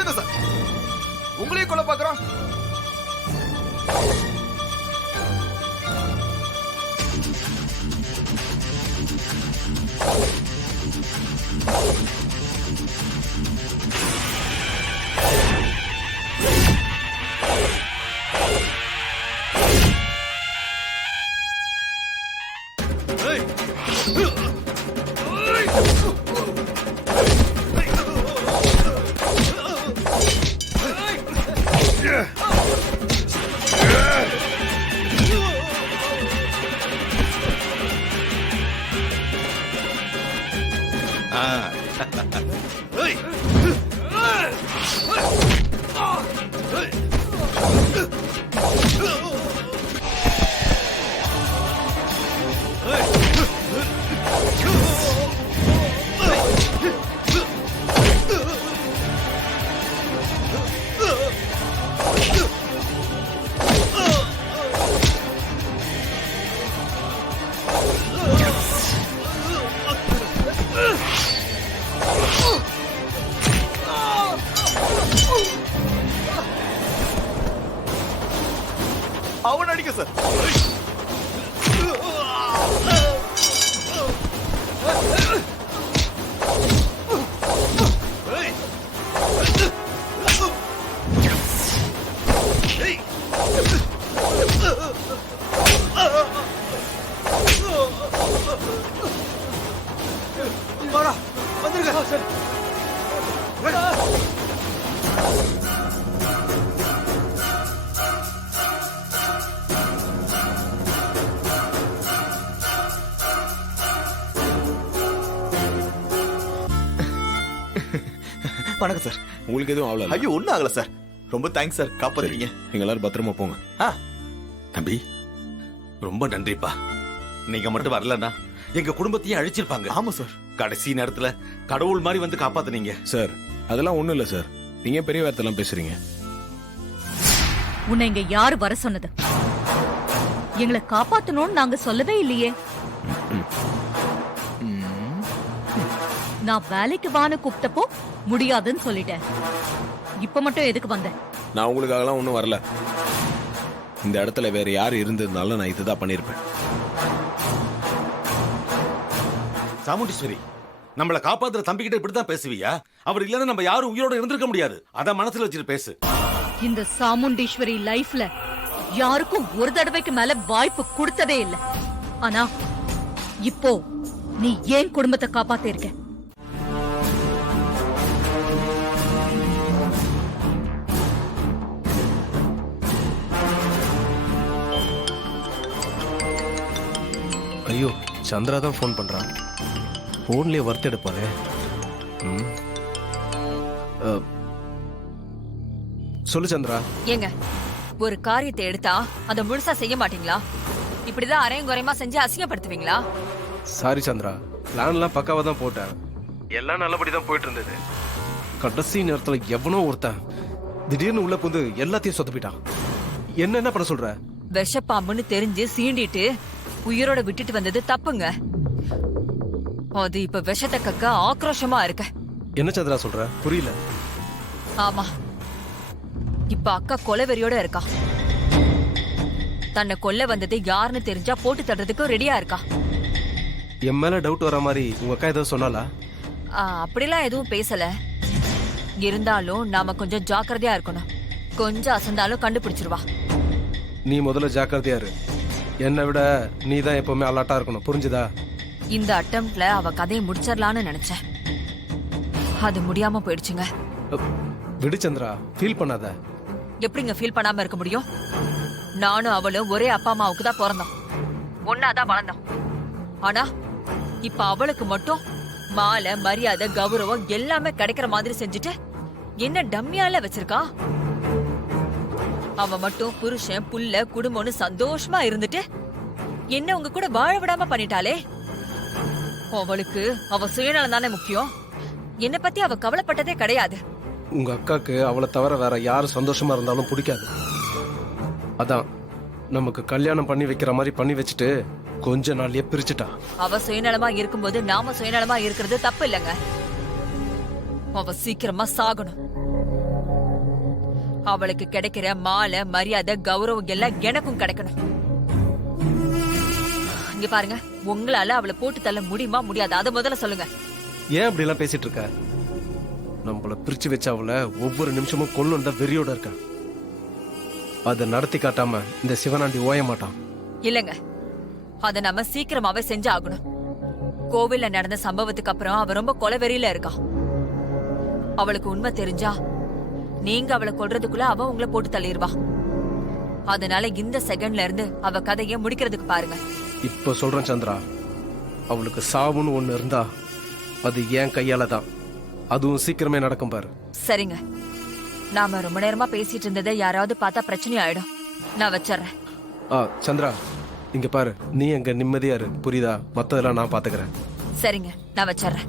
சொல்லுங்க சார், உங்களையும் கொல்ல பாக்குறான். அவன் அடிக்க சார். வந்துருங்க சார். வணக்கம் சார். உங்களுக்கு எதுவும் ஆகல? ஐயோ ஒன்னும் ஆகல சார். ரொம்ப தேங்க்ஸ் சார், காப்பாத்துறீங்க. நீங்க எல்லாரும் பத்திரமா போங்க. தம்பி ரொம்ப நன்றிப்பா. நீங்க மட்டும் வரலன்னா எங்க குடும்பத்தையும் அழிச்சிருப்பாங்க. ஆமா சார். கடைசி நேரத்துல கடவுள் மாதிரி வந்து காப்பாத்துனீங்க சார். அதெல்லாம் ஒண்ணும் இல்ல சார், நீங்க பெரிய வார்த்தைலாம் பேசுறீங்க. உன்னை இங்க யாரு வர சொன்னது? எங்களை காப்பாத்தணும்னு நாங்க சொல்லவே இல்லையே. நான் வேலைக்கு வான்னு கூப்பிட்டப்போ முடியாதுன்னு சொல்லிட்டேன். இப்ப மட்டும் எதுக்கு வந்தேன்? நான் உங்களுக்காகலாம் ஒன்றும் வரல. இந்த இடத்துல வேற யார் இருந்ததுனால நான் இதுதான் பண்ணிருப்பேன். சாமுண்டீஸ்வரி, நம்மளை காப்பாத்துற தம்பிக்கிட்ட இப்படித்தான் பேசுவியா? அவர் இல்லைன்னா நம்ம யாரும் உயிரோட இருந்திருக்க முடியாது. அத மனசுல வச்சுட்டு பேசு. இந்த சாமுண்டீஸ்வரி லைஃப்ல யாருக்கும் ஒரு தடவைக்கு மேல வாய்ப்பு கொடுத்ததே இல்ல. ஆனா இப்போ நீ ஏன் குடும்பத்தை காப்பாத்த இருக்க? ஐயோ, சந்திரா தான் ஃபோன் பண்றான். போன்லயே வர்த்து எடுப்பாரு. சொல்லு சந்திரா. ஏங்க, ஒரு காரியத்தை எடுத்தா அதை முழுசா செய்ய மாட்டீங்களா? இப்படிதான் அரையும் குறையமா செஞ்சு அசிங்கப்படுத்துவீங்களா? சாரி சந்திரா, பிளான்லாம் பக்காவா தான் போட்டேன். எல்லாம் நல்லபடி தான் போயிட்டு இருந்தது. கடைசி நேரத்துல எவனோ ஒருத்தன் திடீர்னு உள்ள புந்து எல்லாத்தையும் சொதப்பிட்டான். என்ன பண்ண சொல்ற? விஷப்பாம்புன்னு தெரிஞ்சு சீண்டிட்டு உயிரோட விட்டுட்டு வந்தது தப்புங்க. அது இப்ப விஷத்தை கக்க ஆக்ரோஷமா இருக்க. என்ன சந்திரா சொல்ற? புரியல. ஆமா, இப்ப அக்கா கொலைவெறியோட இருக்கா. தன்னை கொல்ல வந்தது யாருன்னு தெரிஞ்சா போட்டு தடுறதுக்கும் ரெடியா இருக்கா. என் மேல டவுட் வர மாதிரி உங்க அக்கா ஏதாவது சொன்னாலா? அப்படிலாம் எதுவும் பேசல. இருந்தாலும் நாம கொஞ்சம் ஜாக்கிரதையா இருக்கணும். கொஞ்சம் அசந்தாலும் கண்டுபிடிச்சிருவா. நீ முதல்ல ஜாக்கிரதையா இரு. என்னை விட நீ தான் எப்பவுமே அலர்ட்டா இருக்கணும், புரிஞ்சுதா? இந்த அட்டம்ப்ட்ல அவ கதையை முடிச்சிடலான்னு நினைச்சேன். அது முடியாம போயிடுச்சுங்க. விடு சந்திரா, ஃபீல் பண்ணாத. எப்படிங்க ஃபீல் பண்ணாம இருக்க முடியும்? நானும் அவளும் ஒரே அப்பா அம்மாவுக்கு தான் பிறந்தோம், ஒன்னாதான் வளர்ந்தோம். ஆனா இப்ப அவளுக்கு மட்டும் மாலை, மரியாதை, கௌரவம் எல்லாமே கிடைக்கிற மாதிரி செஞ்சுட்டு என்ன டம்மியால வச்சிருக்கா. அவ மட்டும் புருஷன், புள்ள, குடும்பம்னு சந்தோஷமா இருந்துட்டு என்ன உங்க கூட வாழ விடாம பண்ணிட்டாளே. அவளுக்கு அவ சுயநலம் தானே முக்கியம். என்ன பத்தி அவ கவலைப்பட்டதே கிடையாது. உங்க அக்காக்கு அவளை தவிர வேற யாரு சந்தோஷமா இருந்தாலும் பிடிக்காது. அதான் நமக்கு கல்யாணம் பண்ணி வைக்கிற மாதிரி பண்ணி வச்சுட்டு கொஞ்ச நாள்லயே பிரிச்சுட்டா. அவ சுயநலமா இருக்கும்போது நாம சுயநலமா இருக்கிறது தப்பு இல்லைங்க. அவ சீக்கிரமா சாகணும். அவளுக்கு கிடைக்கிற மாலை மரியாதை கௌரவம் எல்லாம் எனக்கும் கிடைக்கணும். இங்க பாருங்க, உங்களால அவளை போட்டு தள்ள முடியுமா முடியாது, அதை முதல்ல சொல்லுங்க. ஏன் அப்படி எல்லாம் பேசிட்டு இருக்க? நம்மள பிரிச்சு வச்ச அவளை ஒவ்வொரு நிமிஷமும் கொல்லும் தான் வெறியோட இருக்க. அதை நடத்தி காட்டாம இந்த சிவனாண்டி ஓய மாட்டான். இல்லங்க, அத நம்ம சீக்கிரமாவே செஞ்சு ஆகணும். கோவில்ல நடந்த சம்பவத்துக்கு அப்புறம் அவ ரொம்ப கொலவெறியில இருக்கா. அவளுக்கு உண்மை தெரிஞ்சா நீங்க அவளை கொல்றதுக்குள்ள அவ உங்களை போட்டு தள்ளிடுவா. அதனால இந்த செகண்ட்ல இருந்து அவ கதையை முடிக்கிறதுக்கு பாருங்க. இப்ப சொல்றேன் சந்திரா, அவளுக்கு சாவுன்னு ஒண்ணு இருந்தா அது என் கையால தான். அதுவும் சீக்கிரமே நடக்கும் பாரு. சரிங்க, நாம ரொம்ப நேரமா பேசிட்டு இருந்ததை யாராவது பார்த்தா பிரச்சனை ஆயிடும். நான் வச்சிடுறேன். சந்திரா, இங்க பாரு, நீ எங்க நிம்மதியா இரு, புரியுதா? மத்ததெல்லாம் நான் பாத்துக்கிறேன். சரிங்க, நான் வச்சிடுறேன்.